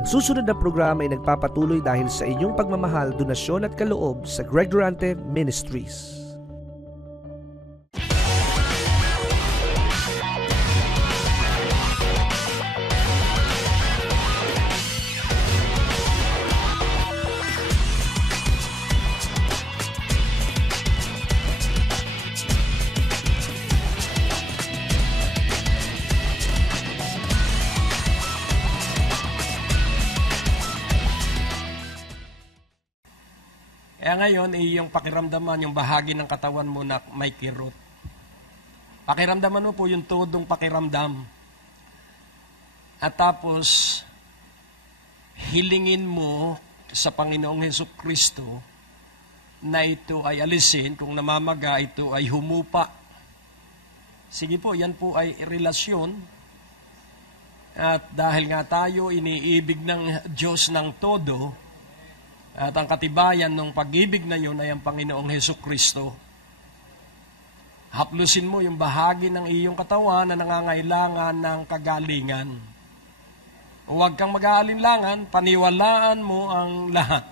Ang susunod na programa ay nagpapatuloy dahil sa inyong pagmamahal, donasyon at kaloob sa Greg Durante Ministries. Kaya ngayon, iyong pakiramdaman yung bahagi ng katawan mo na may kirot. Pakiramdaman mo po yung todong pakiramdam. At tapos, hilingin mo sa Panginoong Hesukristo na ito ay alisin. Kung namamaga, ito ay humupa. Sige po, yan po ay relasyon. At dahil nga tayo iniibig ng Diyos ng todo, at ang katibayan ng pag-ibig na yun ay ang Panginoong Hesukristo. Haplusin mo yung bahagi ng iyong katawan na nangangailangan ng kagalingan. Huwag kang mag-aalinlangan, paniwalaan mo ang lahat.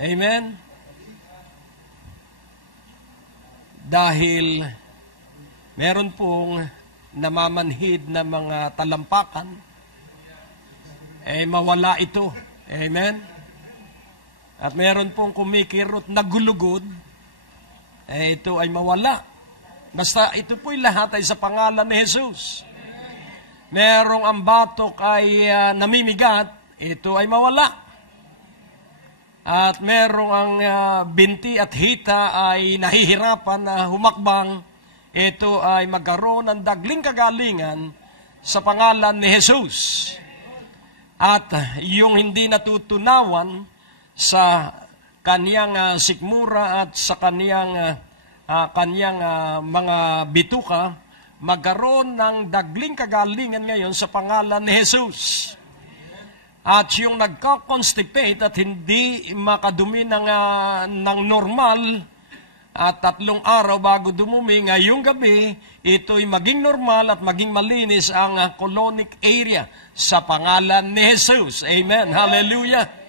Amen? Dahil meron pong namamanhid na mga talampakan, mawala ito. Amen? At meron pong kumikirot na gulugod, ito ay mawala. Basta ito po'y lahat ay sa pangalan ni Jesus. Merong ang batok ay namimigat, ito ay mawala. At merong ang binti at hita ay nahihirapan na humakbang, ito ay magkaroon ng dagling kagalingan sa pangalan ni Jesus. At yung hindi natutunawan sa kaniyang sikmura at sa kaniyang mga bituka, magkaroon ng dagling kagalingan ngayon sa pangalan ni Jesus. At yung nagka-constipate at hindi makadumi ng normal at 3 araw bago dumumi, ngayong gabi, ito'y maging normal at maging malinis ang colonic area sa pangalan ni Jesus. Amen. Hallelujah.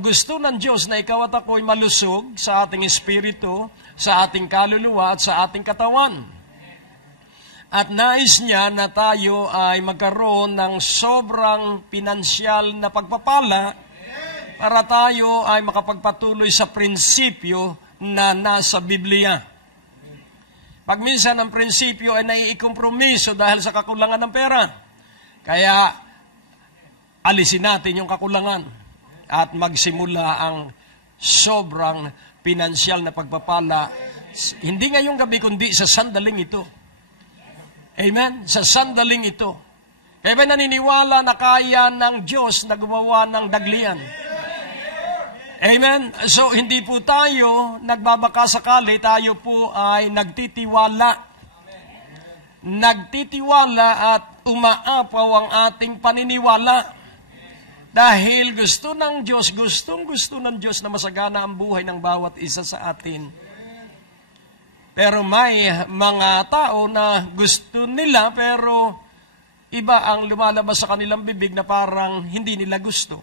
Gusto ng Diyos na ikaw at ako'y malusog sa ating espiritu, sa ating kaluluwa at sa ating katawan. At nais niya na tayo ay magkaroon ng sobrang pinansyal na pagpapala para tayo ay makapagpatuloy sa prinsipyo na nasa Biblia. Pag minsan ang prinsipyo ay naiikompromiso dahil sa kakulangan ng pera. Kaya alisin natin yung kakulangan at magsimula ang sobrang pinansyal na pagpapala. Hindi ngayong gabi, kundi sa sandaling ito. Amen? Sa sandaling ito. Kaya ba naniniwala na kaya ng Diyos na gumawa ng daglian? Amen? So, hindi po tayo nagbabaka sakali, tayo po ay nagtitiwala. Nagtitiwala at umaapaw ang ating paniniwala. Dahil gusto ng Diyos, gustong-gusto ng Diyos na masagana ang buhay ng bawat isa sa atin. Pero may mga tao na gusto nila, pero iba ang lumalabas sa kanilang bibig na parang hindi nila gusto.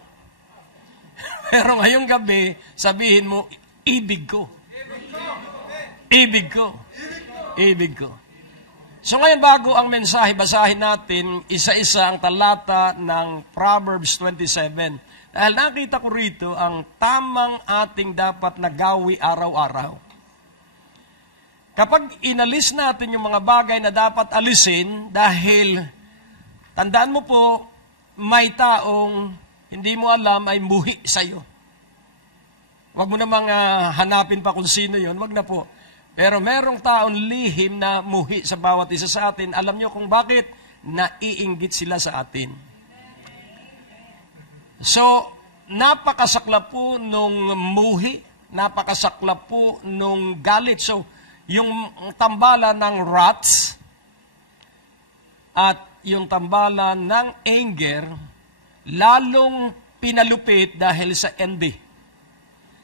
Pero ngayong gabi, sabihin mo, ibig ko. Ibig ko. Ibig ko. So ngayon, bago ang mensahe, basahin natin isa-isa ang talata ng Proverbs 27. Dahil nakita ko rito ang tamang ating dapat nagawi araw-araw. Kapag inalis natin yung mga bagay na dapat alisin, dahil tandaan mo po, may taong hindi mo alam ay muhi sa'yo. Huwag mo namang hanapin pa kung sino yun, wag na po. Pero merong taong lihim na muhi sa bawat isa sa atin. Alam nyo kung bakit? Naiinggit sila sa atin. So, napakasakla po nung muhi, napakasakla po nung galit. So, yung tambala ng wrath at yung tambala ng anger, lalong pinalupit dahil sa envy.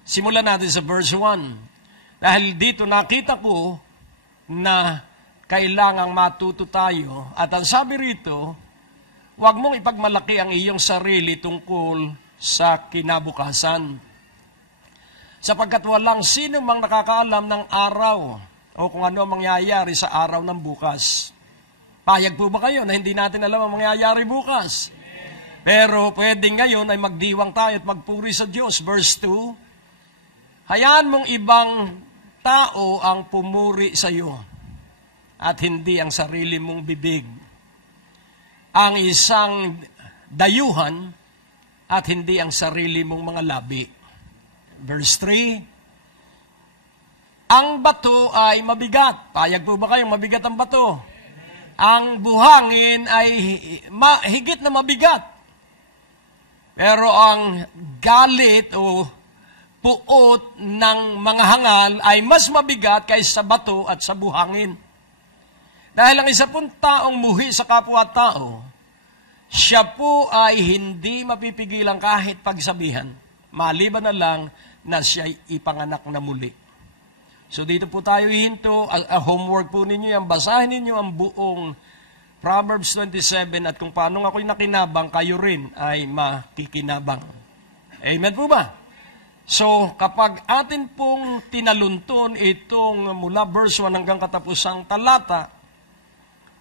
Simulan natin sa verse 1. Dahil dito nakita ko na kailangang matuto tayo. At ang sabi rito, huwag mong ipagmalaki ang iyong sarili tungkol sa kinabukasan. Sapagkat walang sino mang nakakaalam ng araw o kung ano ang mangyayari sa araw ng bukas. Payag po ba kayo na hindi natin alam ang mangyayari bukas? Pero pwedeng ngayon ay magdiwang tayo at magpuri sa Diyos. Verse 2, hayaan mong ibang tao ang pumuri sa iyo at hindi ang sarili mong bibig. Ang isang dayuhan at hindi ang sarili mong mga labi. Verse 3, ang bato ay mabigat. Payag po ba kayong mabigat ang bato? Ang buhangin ay higit na mabigat. Pero ang galit o puot ng mga hangal ay mas mabigat kaysa sa bato at sa buhangin. Dahil ang isa pong taong muhi sa kapwa-tao, siya po ay hindi mapipigilan kahit pagsabihan, maliban na lang na siya ipanganak na muli. So dito po tayo hihinto, homework po ninyo yan, basahin ninyo ang buong Proverbs 27 at kung paano ako'y nakinabang, kayo rin ay makikinabang. Amen po ba? So kapag atin pong tinalunton itong mula verse 1 hanggang katapusang talata,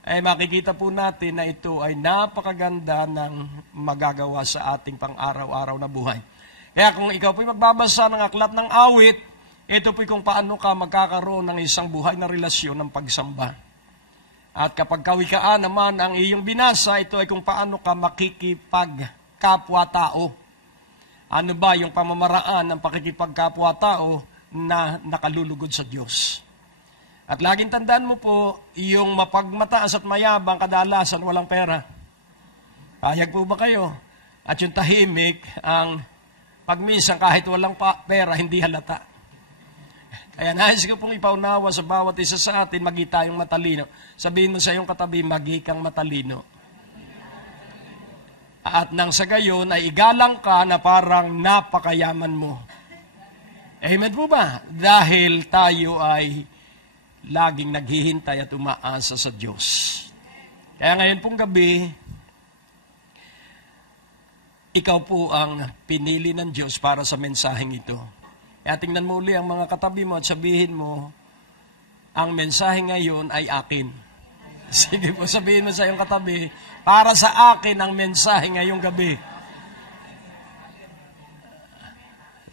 ay makikita po natin na ito ay napakaganda ng magagawa sa ating pang-araw-araw na buhay. Kaya kung ikaw po'y magbabasa ng aklat ng awit, ito po'y kung paano ka magkakaroon ng isang buhay na relasyon ng pagsamba. At kapag kawikaan naman ang iyong binasa, ito ay kung paano ka makikipagkapwa-tao. Ano ba yung pamamaraan ng pakikipagkapwa-tao na nakalulugod sa Diyos? At laging tandaan mo po, yung mapagmataas at mayabang kadalasan walang pera. Payag po ba kayo? At yung tahimik, ang pagminsan kahit walang pera, hindi halata. Kaya nais ko pong ipaunawa sa bawat isa sa atin, magi tayong matalino. Sabihin mo sa iyong katabi, magi kang matalino. At nang sa gayon ay igalang ka na parang napakayaman mo. Amen po ba? Dahil tayo ay laging naghihintay at umaasa sa Diyos. Kaya ngayon pong gabi, ikaw po ang pinili ng Diyos para sa mensaheng ito. Kaya tingnan mo uli ang mga katabi mo at sabihin mo, ang mensahe ngayon ay akin. Sige po, sabihin mo sa iyong katabi, para sa akin ang mensahe ngayong gabi.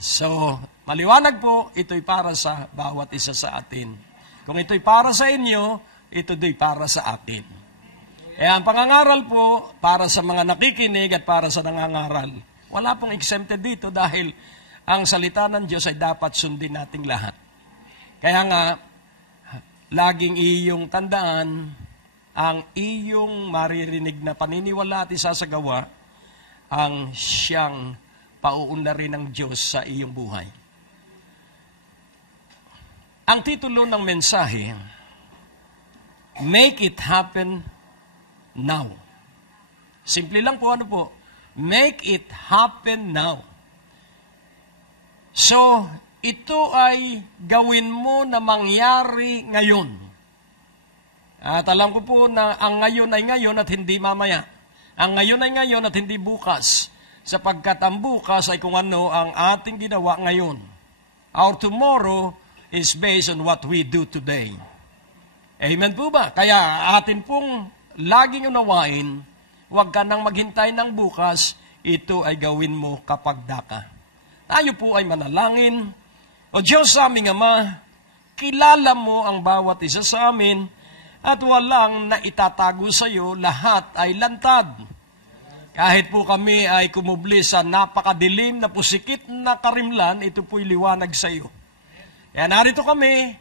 So, maliwanag po, ito'y para sa bawat isa sa atin. Kung ito'y para sa inyo, ito'y para sa atin. Kaya ang pangangaral po, para sa mga nakikinig at para sa nangangaral. Wala pong exempted dito dahil ang salita ng Diyos ay dapat sundin nating lahat. Kaya nga, laging iyong tandaan, ang iyong maririnig na paniniwala at isasagawa, ang siyang pauunlarin ng Diyos sa iyong buhay. Ang titulo ng mensahe, Make It Happen Now. Simple lang po, ano po? Make it happen now. So, ito ay gawin mo na mangyari ngayon. At alam ko po na ang ngayon ay ngayon at hindi mamaya. Ang ngayon ay ngayon at hindi bukas. Sapagkat ang bukas ay kung ano ang ating ginawa ngayon. Our tomorrow is based on what we do today. Amen po ba? Kaya atin pong laging unawain, huwag ka nang maghintay ng bukas, ito ay gawin mo kapag daka. Tayo po ay manalangin. O Diyos sa aming Ama, kilala mo ang bawat isa sa amin at walang naitatago sa iyo, lahat ay lantad. Kahit po kami ay kumubli sa napakadilim na pusikit na karimlan, ito po'y liwanag sa iyo. Kaya narito kami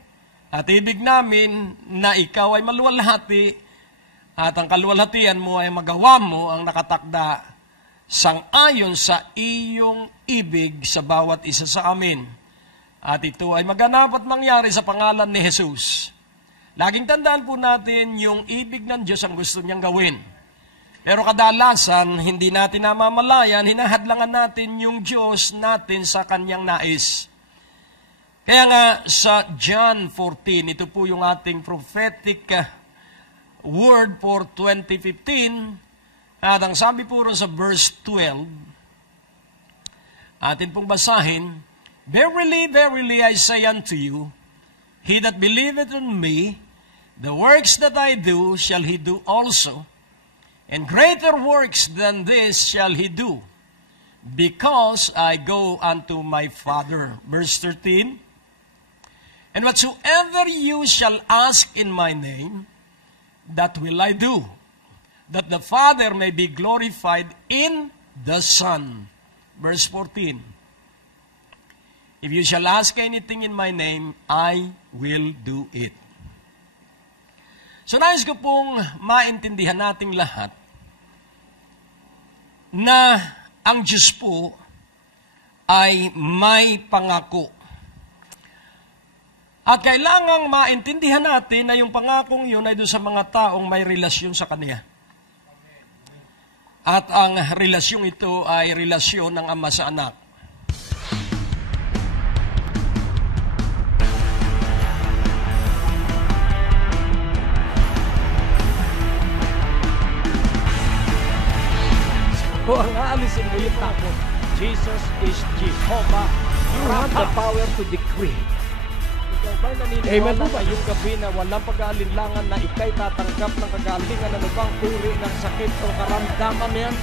at ibig namin na ikaw ay maluwalhati at ang kaluwalhatian mo ay magawa mo ang nakatakda sang-ayon sa iyong ibig sa bawat isa sa amin. At ito ay maganap at mangyari sa pangalan ni Jesus. Laging tandaan po natin yung ibig ng Diyos ang gusto niyang gawin. Pero kadalasan, hindi natin namamalayan, hinahadlangan natin yung Diyos natin sa kanyang nais. Kaya nga sa John 14, ito po yung ating prophetic word for 2015, At ang sabi po ron sa verse 12, atin pong basahin, Verily, verily, I say unto you, he that believeth on me, the works that I do shall he do also, and greater works than this shall he do, because I go unto my Father. Verse 13, And whatsoever you shall ask in my name, that will I do, that the Father may be glorified in the Son. Verse 14, If you shall ask anything in my name, I will do it. So nais ko pong maintindihan nating lahat na ang Diyos po ay may pangako. At kailangang maintindihan natin na yung pangakong yun ay doon sa mga taong may relasyon sa Kanya. At ang relasyon ito ay relasyon ng ama sa anak. Kung ang aalisin mo yung takot, Jesus is Jehovah. You have the power to decree. Ikaw ba'y naniniwala ngayong gabi na walang pag-aalinlangan na ikay tatanggap ng kagalingan na lubang uri ng sakit o karamdaman yan?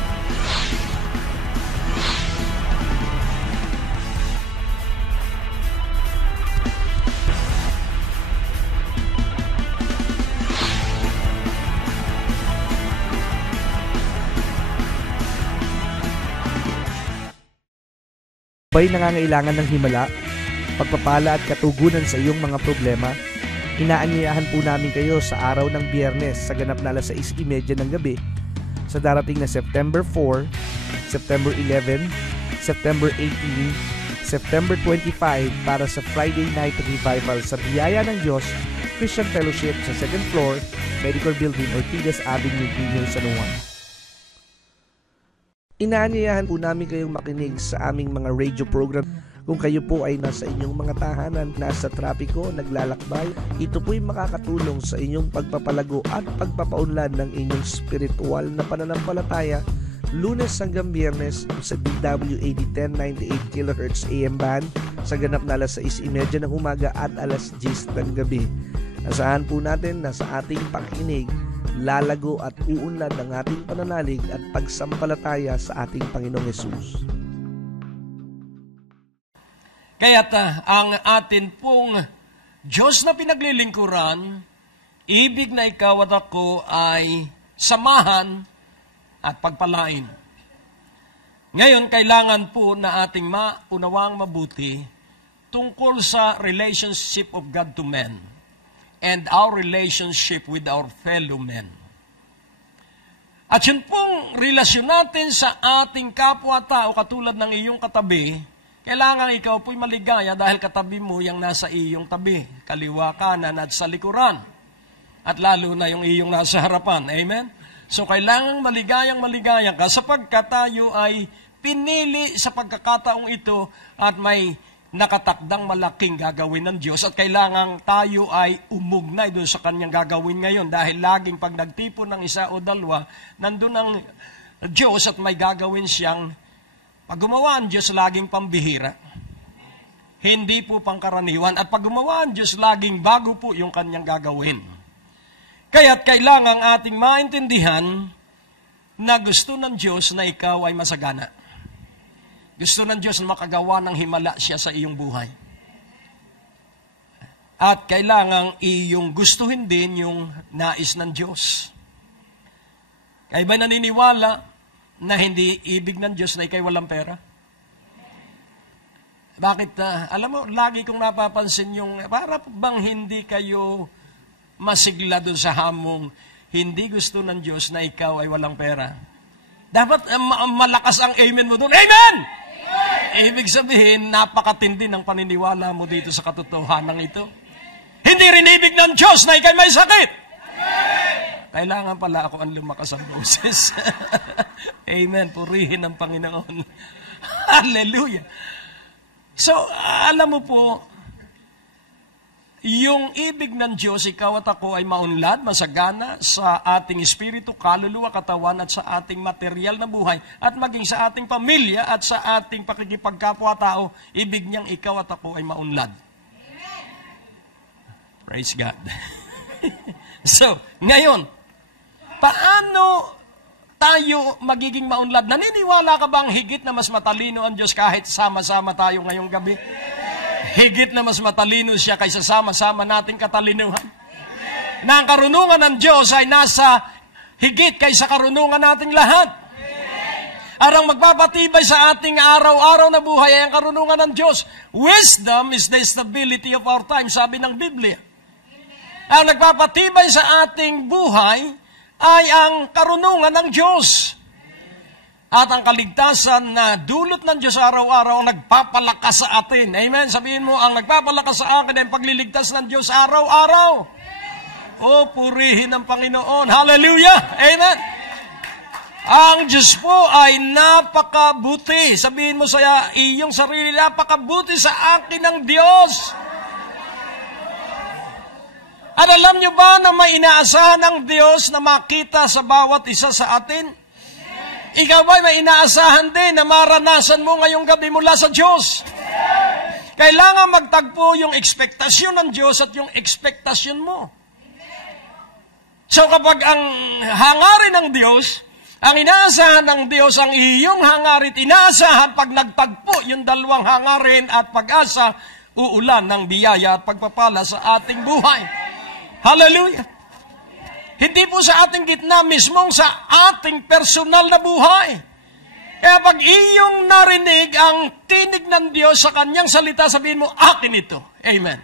Ba'y nangangailangan ng himala, pagpapala at katugunan sa iyong mga problema? Inaanyayahan po namin kayo sa araw ng Biyernes sa ganap na 6:30 ng gabi sa darating na September 4, September 11, September 18, September 25 para sa Friday Night Revival sa Biyaya ng Diyos Christian Fellowship sa 2nd floor, Medical Building, Ortigas Avenue, Green Hills, San Juan. Inaanyayahan po namin kayong makinig sa aming mga radio program. Kung kayo po ay nasa inyong mga tahanan, nasa trapiko, naglalakbay, ito po'y makakatulong sa inyong pagpapalago at pagpapaunlad ng inyong spiritual na pananampalataya Lunes hanggang Biyernes sa DWAD 1098 kHz AM band sa ganap na 6:30 ng umaga at 10:00 ng gabi. Asahan po natin na sa ating pakinig, lalago at uunlad ang ating pananalig at pagsampalataya sa ating Panginoong Hesus. Kaya't ang atin pong Diyos na pinaglilingkuran, ibig na ikaw at ako ay samahan at pagpalain. Ngayon, kailangan po na ating maunawang mabuti tungkol sa relationship of God to men and our relationship with our fellow men. At yun pong relasyon natin sa ating kapwa-tao katulad ng iyong katabi, kailangan ikaw po'y maligaya dahil katabi mo yung nasa iyong tabi, kaliwa, kanan at sa likuran. At lalo na yung iyong nasa harapan. Amen? So kailangan maligayang ka sapagkat tayo ay pinili sa pagkakataong ito at may nakatakdang malaking gagawin ng Diyos at kailangan tayo ay umugnay doon sa kanyang gagawin ngayon dahil laging pag nagtipon ng isa o dalawa, nandun ang Diyos at may gagawin siyang pag gumawa ang Diyos laging pambihira. Hindi po pangkaraniwan at pag gumawa ang Diyos laging bago po yung kanyang gagawin. Kaya't kailangan ating maintindihan na gusto ng Diyos na ikaw ay masagana. Gusto ng Diyos na makagawa ng himala siya sa iyong buhay. At kailangang iyong gustuhin din yung nais ng Diyos. Kaya ba naniniwala na hindi ibig ng Diyos na ikay walang pera? Bakit? Alam mo, lagi kong napapansin yung, para bang hindi kayo masigla doon sa hamong, hindi gusto ng Diyos na ikaw ay walang pera. Dapat malakas ang amen mo doon. Amen! Ibig sabihin, napakatindi ng paniniwala mo dito sa katotohanan ito. Hindi rin ibig ng Diyos na ikay may sakit. Kailangan pala ako ang lumakas ang boses. Amen. Purihin ang Panginoon. Hallelujah. So, alam mo po, yung ibig ng Diyos, ikaw at ako ay maunlad, masagana sa ating espiritu, kaluluwa, katawan at sa ating material na buhay at maging sa ating pamilya at sa ating pakikipagkapwa-tao, ibig niyang ikaw at ako ay maunlad. Praise God. So, ngayon, paano tayo magiging maunlad? Naniniwala ka bang higit na mas matalino ang Diyos kahit sama-sama tayo ngayong gabi? Higit na mas matalino siya kaysa sama-sama nating katalinuhan. Na ang karunungan ng Diyos ay nasa higit kaysa karunungan nating lahat. Arang magpapatibay sa ating araw-araw na buhay ay ang karunungan ng Diyos. Wisdom is the stability of our time, sabi ng Biblia. Ang nagpapatibay sa ating buhay ay ang karunungan ng Diyos. At ang kaligtasan na dulot ng Diyos araw-araw ang nagpapalakas sa atin. Amen? Sabihin mo, ang nagpapalakas sa akin ay pagliligtas ng Diyos araw-araw. O, purihin ng Panginoon. Hallelujah! Amen? Ang Diyos po ay napakabuti. Sabihin mo sa iyong sarili, napakabuti sa akin ng Diyos. At alam nyo ba na may inaasahan ng Diyos na makita sa bawat isa sa atin? Ikaw ba may inaasahan din na maranasan mo ngayong gabi mula sa Diyos? Kailangan magtagpo yung ekspektasyon ng Diyos at yung ekspektasyon mo. So kapag ang hangarin ng Diyos, ang inaasahan ng Diyos, ang iyong hangarit, inaasahan pag nagtagpo yung dalawang hangarin at pag-asa, uulan ng biyaya at pagpapala sa ating buhay. Hallelujah! Hindi po sa ating gitna, mismong sa ating personal na buhay. Kaya pag iyong narinig ang tinig ng Diyos sa kanyang salita, sabihin mo, akin ito. Amen.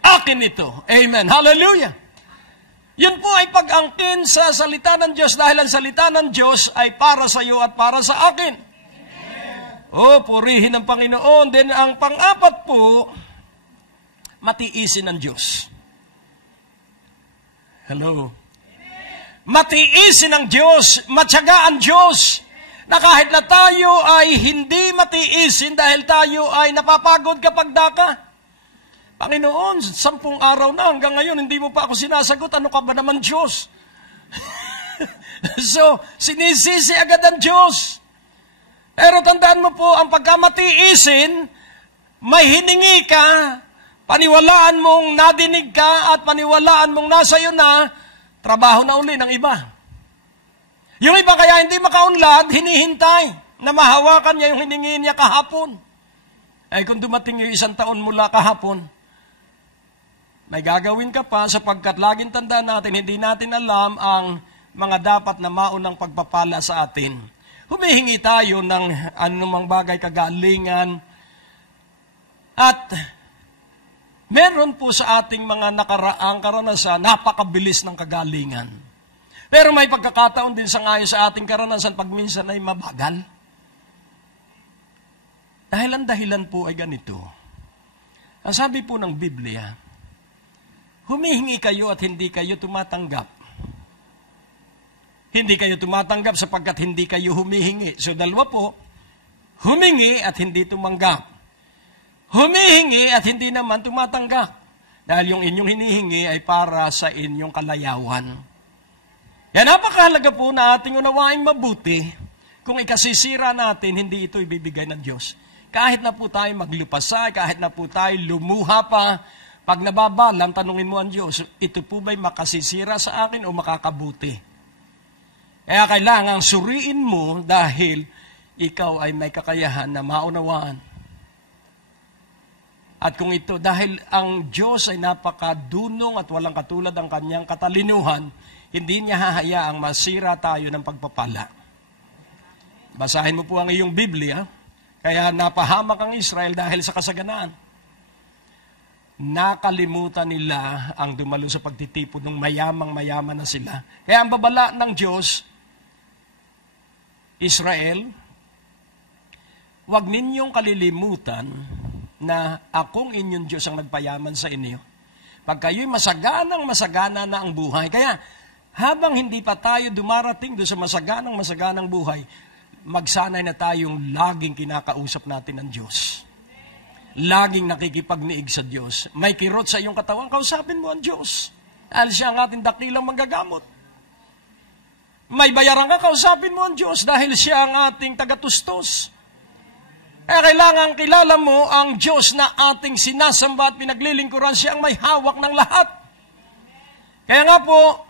Akin ito. Amen. Hallelujah. Yun po ay pag-angkin sa salita ng Diyos dahil ang salita ng Diyos ay para sa iyo at para sa akin. O, purihin ng Panginoon. Then ang pang-apat po, matiisin ng Diyos. Hello. Matiisin ang Diyos, matyaga ang Diyos, na kahit na tayo ay hindi matiisin dahil tayo ay napapagod kapag daka. Panginoon, 10 araw na hanggang ngayon, hindi mo pa ako sinasagot, ano ka ba naman Diyos? So, sinisisi agad ang Diyos. Pero tandaan mo po, ang pagkamatiisin, may hiningi ka, paniwalaan mong nadinig ka at paniwalaan mong nasa iyo na, trabaho na uli ng iba. Yung iba kaya hindi makaunlad, hinihintay na mahawakan niya yung hiningi niya kahapon. Ay kung dumating yung 1 taon mula kahapon, may gagawin ka pa sapagkat laging tandaan natin, hindi natin alam ang mga dapat na maunang pagpapala sa atin. Humihingi tayo ng anumang bagay kagalingan at meron po sa ating mga nakaraang karanasan, napakabilis ng kagalingan. Pero may pagkakataon din sa ngayon sa ating karanasan pag minsan ay mabagal. Dahil ang dahilan po ay ganito. Ang sabi po ng Biblia, humihingi kayo at hindi kayo tumatanggap. Hindi kayo tumatanggap sapagkat hindi kayo humihingi. So dalawa po, humingi at hindi tumanggap. Humihingi at hindi naman tumatanggap. Dahil yung inyong hinihingi ay para sa inyong kalayawan. Yan, napakahalaga po na ating unawain mabuti. Kung ikasisira natin, hindi ito ibibigay ng Diyos. Kahit na po tayo maglupasay, kahit na po tayo lumuha pa, pag nababalang, tanungin mo ang Diyos, ito po ba'y makasisira sa akin o makakabuti? Kaya kailangan suriin mo dahil ikaw ay may kakayahan na maunawaan. At kung ito, dahil ang Diyos ay napakadunong at walang katulad ang kanyang katalinuhan, hindi niya hahayaang masira tayo ng pagpapala. Basahin mo po ang iyong Biblia, kaya napahamak ang Israel dahil sa kasaganaan. Nakalimutan nila ang dumalo sa pagtitipon ng mayamang-mayaman na sila. Kaya ang babala ng Diyos, Israel, huwag ninyong kalilimutan na akong inyong Diyos ang nagpayaman sa inyo. Pag kayo'y masagana na ang buhay. Kaya habang hindi pa tayo dumarating doon sa masaganang buhay, magsanay na tayong laging kinakausap natin ang Diyos. laging nakikipagniig sa Diyos. May kirot sa iyong katawan, kausapin mo ang Diyos. Dahil siya ang ating dakilang manggagamot. May bayaran ka, kausapin mo ang Diyos dahil siya ang ating tagatustos. Kaya kailangan kilala mo ang Diyos na ating sinasamba at pinaglilingkuran. Siya ang may hawak ng lahat. Kaya nga po,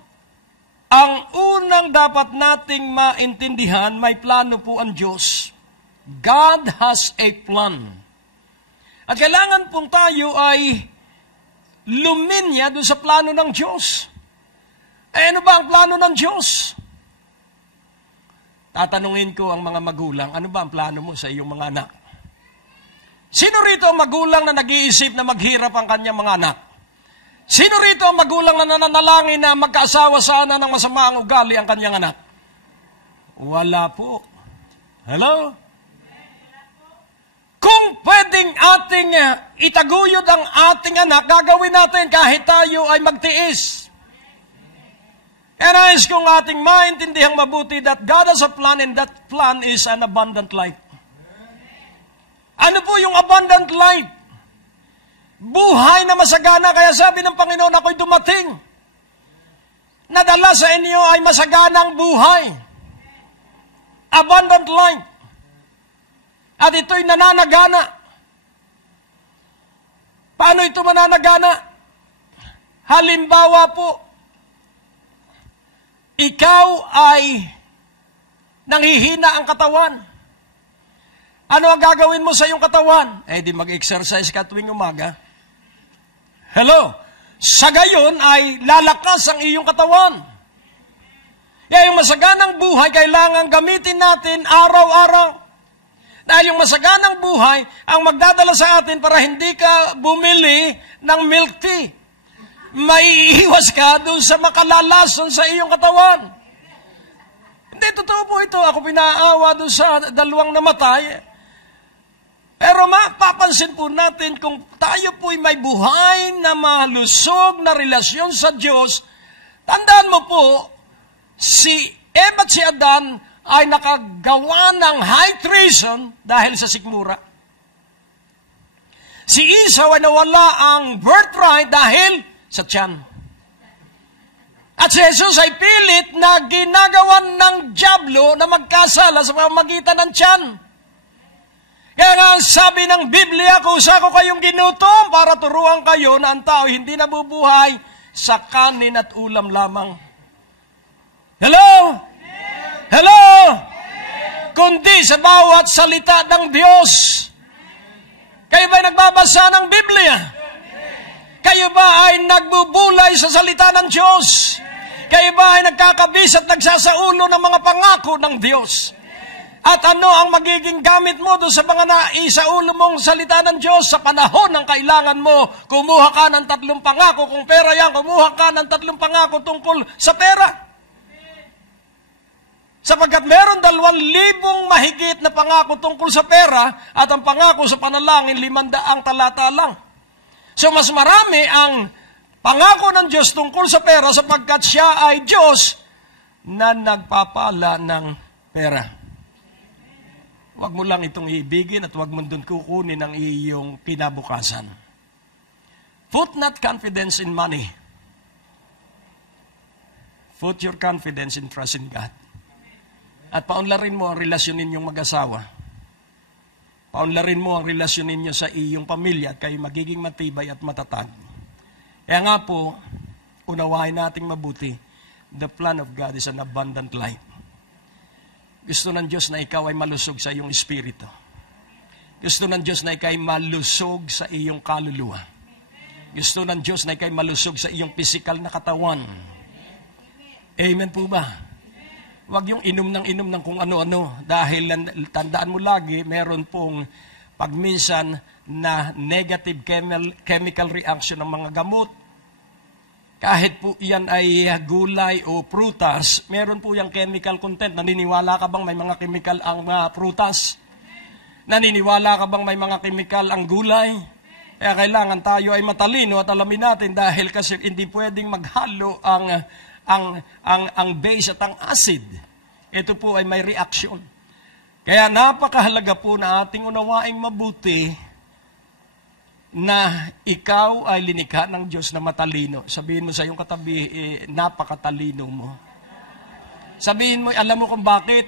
ang unang dapat nating maintindihan, may plano po ang Diyos. God has a plan. At kailangan pong tayo ay luminya doon sa plano ng Diyos. Ano ba ang plano ng Diyos? Tatanungin ko ang mga magulang, ano ba ang plano mo sa iyong mga anak? Sino rito ang magulang na nag-iisip na maghirap ang kanyang mga anak? Sino rito ang magulang na nananalangin na magkaasawa sana ng masama ang ugali ang kanyang anak? Wala po. Hello? Kung pwedeng ating itaguyod ang ating anak, gagawin natin kahit tayo ay magtiis. And nais kong ating maintindihang mabuti that God has a plan and that plan is an abundant life. Ano po yung abundant life? Buhay na masagana, kaya sabi ng Panginoon, ako'y dumating. Nadala sa inyo ay masaganang buhay. Abundant life. At ito'y nananagana. Paano ito mananagana? Halimbawa po, ikaw ay nanghihina ang katawan. Ano ang gagawin mo sa iyong katawan? Di mag-exercise ka tuwing umaga. Hello? Sa gayon ay lalakas ang iyong katawan. Kaya yung masaganang buhay, kailangan gamitin natin araw-araw. Dahil yung masaganang buhay ang magdadala sa atin para hindi ka bumili ng milk tea. Maiiwas ka doon sa makalalason sa iyong katawan. Hindi, totoo po ito. Ako pinaawa doon sa dalawang namatay. Pero mapapansin po natin kung tayo po'y may buhay na malusog na relasyon sa Diyos, tandaan mo po, si Eva at si Adan ay nakagawa ng high treason dahil sa sikmura. Si Esau ay nawala ang birthright dahil sa tiyan. At si Jesus ay pilit na ginagawan ng dyablo na magkasala sa pamamagitan ng tiyan. Kaya nga ang sabi ng Biblia, kusa ko kayong ginutom para turuan kayo na ang tao hindi nabubuhay sa kanin at ulam lamang. Hello? Hello? Kundi sa bawat salita ng Diyos. Kayo ba'y nagbabasa ng Biblia? Kayo ba ay nagbubulay sa salita ng Diyos? Kayo ba ay nagkakabis at nagsasaulo ng mga pangako ng Diyos? At ano ang magiging gamit mo doon sa mga naisaulo mong salita ng Diyos sa panahon ng kailangan mo? Kumuha ka ng 3 pangako. Kung pera yan, kumuha ka ng 3 pangako tungkol sa pera. Sapagkat meron 2,000 mahigit na pangako tungkol sa pera at ang pangako sa panalangin 500 talata lang. So mas marami ang pangako ng Diyos tungkol sa pera sapagkat siya ay Diyos na nagpapala ng pera. Huwag mo lang itong iibigin at huwag mo doon kukunin ang iyong kinabukasan. Put not confidence in money. Put your confidence in trust in God. At paunlarin mo ang relasyon ninyong mag-asawa. Paunlarin mo ang relasyon ninyo sa iyong pamilya at kayo magiging matibay at matatag. Kaya nga po, unawain nating mabuti, the plan of God is an abundant life. Gusto ng Diyos na ikaw ay malusog sa iyong espiritu. Gusto ng Diyos na ikaw ay malusog sa iyong kaluluwa. Gusto ng Diyos na ikaw ay malusog sa iyong physical na katawan. Amen po ba? Huwag yung inom ng kung ano-ano. Dahil tandaan mo lagi, meron pong pagminsan na negative chemical reaction ng mga gamot. Kahit po yan ay gulay o prutas, meron po yung chemical content. Naniniwala ka bang may mga chemical ang prutas? Naniniwala ka bang may mga chemical ang gulay? Kaya kailangan tayo ay matalino at alamin natin dahil kasi hindi pwedeng maghalo ang base at ang acid. Ito po ay may reaction. Kaya napakahalaga po na ating unawaing mabuti na ikaw ay linikha ng Diyos na matalino. Sabihin mo sa iyong katabi, napakatalino mo. Sabihin mo, alam mo kung bakit?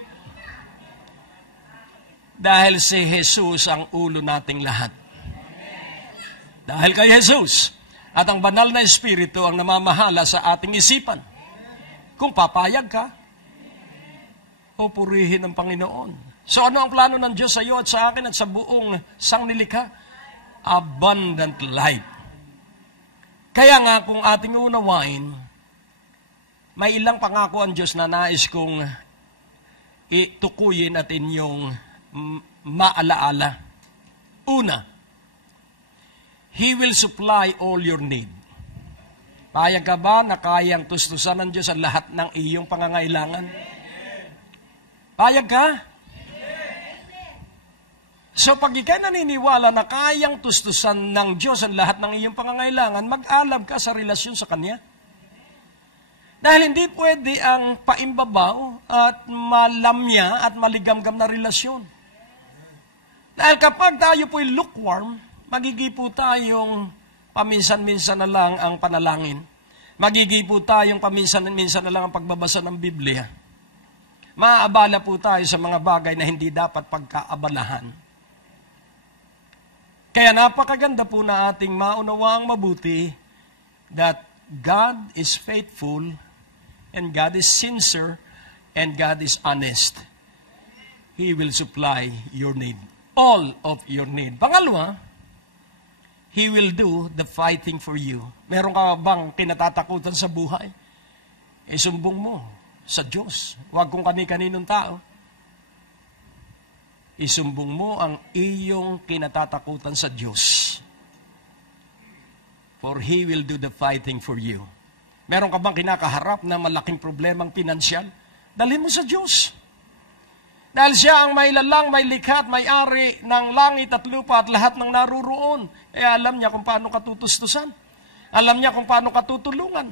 Dahil si Jesus ang ulo nating lahat. Dahil kay Jesus at ang banal na Espiritu ang namamahala sa ating isipan. Kung papayag ka, o purihin ng Panginoon. So ano ang plano ng Diyos sa iyo at sa akin at sa buong sangnilikha? Abundant life. Kaya nga kung ating unawain, may ilang pangako ang Diyos na nais kong itukuyin at inyong maalaala. Una, He will supply all your need. Payag ka ba na kayang tustusan ng Diyos ang lahat ng iyong pangangailangan? Payag ka? So pag ikay naniniwala na kayang tustusan ng Diyos ang lahat ng iyong pangangailangan, mag-alab ka sa relasyon sa Kanya. Dahil hindi pwede ang paimbabaw at malamya at maligamgam na relasyon. Dahil kapag tayo po'y lukewarm, magigipo tayong paminsan-minsan na lang ang panalangin. Magigipo tayong paminsan-minsan na lang ang pagbabasa ng Biblia. Maaabala po tayo sa mga bagay na hindi dapat pagkaabalahan. Kaya napakaganda po na ating maunawaang mabuti that God is faithful and God is sincere and God is honest. He will supply your need. All of your need. Pangalawa, He will do the fighting for you. Meron ka bang kinatatakutan sa buhay? Sumbong mo sa Diyos. Huwag kung kani-kaninong tao. Isumbong mo ang iyong kinatatakutan sa Diyos. For He will do the fighting for you. Meron ka bang kinakaharap na malaking problemang pinansyal? Dalhin mo sa Diyos. Dahil Siya ang may lalang, may likha at may-ari ng langit at lupa at lahat ng naruroon. Alam Niya kung paano katutustusan. Alam Niya kung paano katutulungan.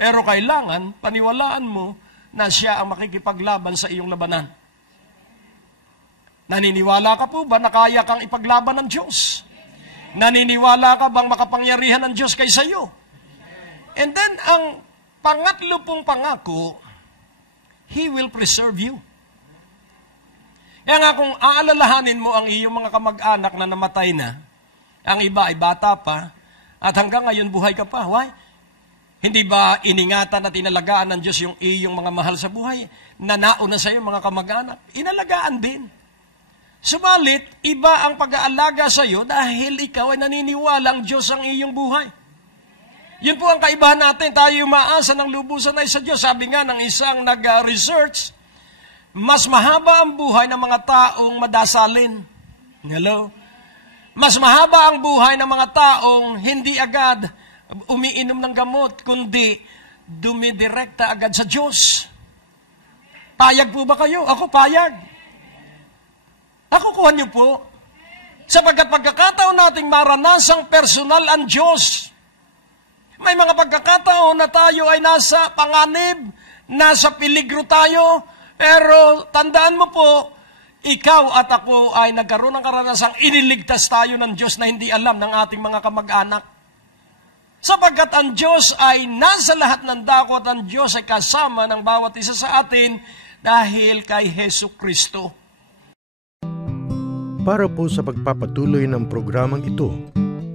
Pero kailangan, paniwalaan mo na Siya ang makikipaglaban sa iyong labanan. Naniniwala ka po ba na kaya kang ipaglaban ng Diyos? Naniniwala ka bang makapangyarihan ng Diyos kaysa iyo? And then, ang pangatlo pong pangako, He will preserve you. Kaya nga kung aalalahanin mo ang iyong mga kamag-anak na namatay na, ang iba ay bata pa, at hanggang ngayon buhay ka pa. Why? Hindi ba iningatan at inalagaan ng Diyos yung iyong mga mahal sa buhay? Na nauna sa iyo mga kamag-anak? Inalagaan din. Subalit, iba ang pag-aalaga sa iyo dahil ikaw ay naniniwala ang Diyos ang iyong buhay. Yun po ang kaibahan natin. Tayo umaasa ng lubusan ay sa Diyos. Sabi nga ng isang nag-research, mas mahaba ang buhay ng mga taong madasalin. Hello? Mas mahaba ang buhay ng mga taong hindi agad umiinom ng gamot, kundi dumidirekta agad sa Diyos. Payag po ba kayo? Ako payag. Nakukuha niyo po. Sapagkat pagkakataon nating maranasang personal ang Diyos. May mga pagkakataon na tayo ay nasa panganib, nasa peligro tayo, pero tandaan mo po, ikaw at ako ay nagkaroon ng karanasang iniligtas tayo ng Diyos na hindi alam ng ating mga kamag-anak. Sapagkat ang Diyos ay nasa lahat ng dako at ang Diyos ay kasama ng bawat isa sa atin dahil kay Hesus Kristo. Para po sa pagpapatuloy ng programang ito,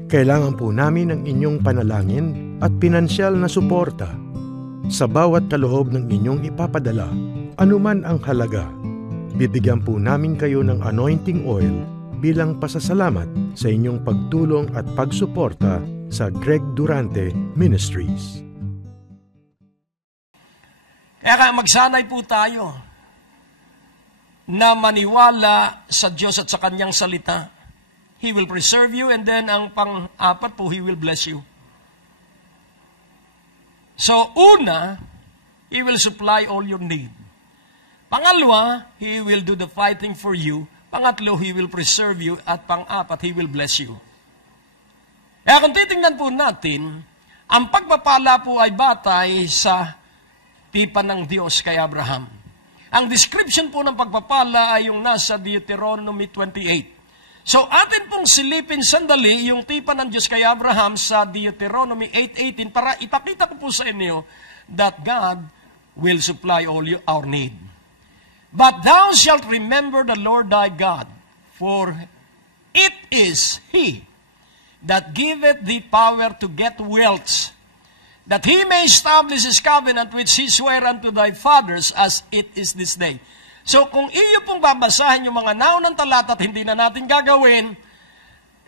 kailangan po namin ang inyong panalangin at pinansyal na suporta. Sa bawat kaloob ng inyong ipapadala, anuman ang halaga, bibigyan po namin kayo ng anointing oil bilang pasasalamat sa inyong pagtulong at pagsuporta sa Greg Durante Ministries. Kaya magsanay po tayo na maniwala sa Diyos at sa Kanyang salita. He will preserve you, and then ang pang-apat po, He will bless you. So, una, He will supply all your need. Pangalawa, He will do the fighting for you. Pangatlo, He will preserve you. At pang-apat, He will bless you. Kaya kung titingnan po natin, ang pagpapala po ay batay sa pipa ng Diyos kay Abraham. Ang description po ng pagpapala ay yung nasa Deuteronomy 28. So atin pong silipin sandali yung tipan ng Diyos kay Abraham sa Deuteronomy 8:18 para ipakita ko po sa inyo that God will supply all our need. But thou shalt remember the Lord thy God, for it is He that giveth thee power to get wealth, that He may establish His covenant which He sware unto thy fathers as it is this day. So kung iyo pong babasahin yung mga naunang talata at hindi na natin gagawin,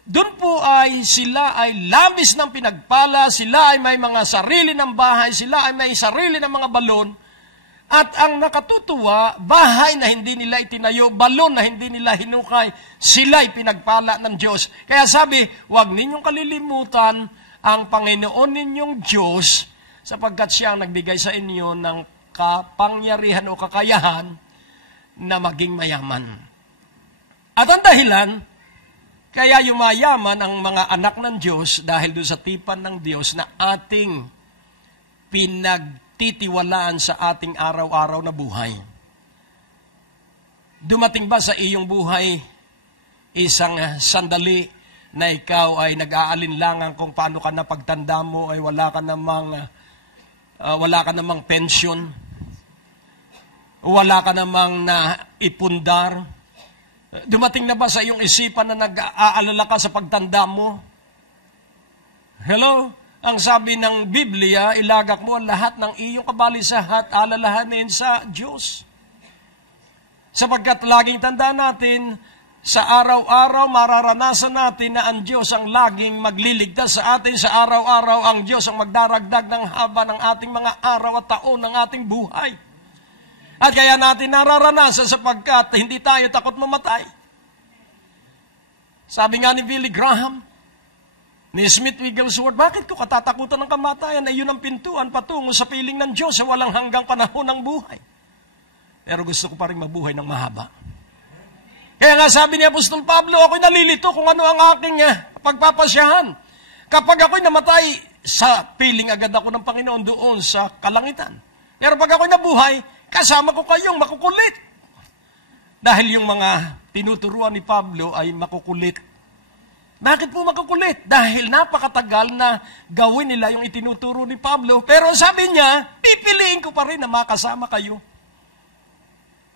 doon po ay sila ay labis ng pinagpala, sila ay may mga sarili ng bahay, sila ay may sarili ng mga balon, at ang nakatutuwa, bahay na hindi nila itinayo, balon na hindi nila hinukay, sila ay pinagpala ng Diyos. Kaya sabi, huwag ninyong kalilimutan ang Panginoon ninyong Diyos sapagkat siya ang nagbigay sa inyo ng kapangyarihan o kakayahan na maging mayaman. At ang dahilan, kaya yumayaman ang mga anak ng Diyos dahil doon sa tipan ng Diyos na ating pinagtitiwalaan sa ating araw-araw na buhay. Dumating ba sa iyong buhay isang sandali na ikaw ay nag-aalinlangan kung paano ka na pagtanda mo ay wala ka namang pension? Wala ka namang naipundar? Dumating na ba sa iyong isipan na nag-aalala ka sa pagtanda mo? Hello? Ang sabi ng Biblia, ilagak mo ang lahat ng iyong kabalisahan at alalahanin sa Diyos. Sapagkat laging tanda natin, sa araw-araw mararanasan natin na ang Diyos ang laging magliligtas sa atin. Sa araw-araw ang Diyos ang magdaragdag ng haba ng ating mga araw at taon ng ating buhay. At kaya natin nararanasan sapagkat hindi tayo takot mamatay. Sabi nga ni Billy Graham, ni Smith Wigglesworth, bakit ko katatakutan ng kamatayan? Ay yun ang pintuan patungo sa piling ng Diyos sa walang hanggang panahon ng buhay. Pero gusto ko pa rin mabuhay ng mahaba. Kaya nga sabi ni Apostol Pablo, ako'y nalilito kung ano ang aking pagpapasyahan. Kapag ako'y namatay, sa piling agad ako ng Panginoon doon sa kalangitan. Pero pag ako'y nabuhay, kasama ko kayong makukulit. Dahil yung mga tinuturuan ni Pablo ay makukulit. Bakit po makukulit? Dahil napakatagal na gawin nila yung itinuturo ni Pablo. Pero sabi niya, pipiliin ko pa rin na makasama kayo.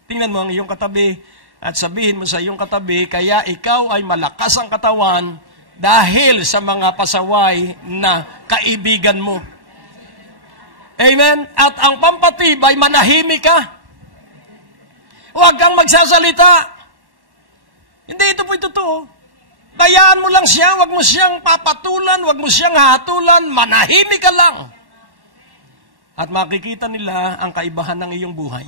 Tingnan mo ang iyong katabi at sabihin mo sa iyong katabi, kaya ikaw ay malakas ang katawan dahil sa mga pasaway na kaibigan mo. Amen? At ang pampatibay, manahimik ka. Huwag kang magsasalita. Hindi, ito po'y totoo. Bayaan mo lang siya, huwag mo siyang papatulan, huwag mo siyang hatulan, manahimik ka lang. At makikita nila ang kaibahan ng iyong buhay.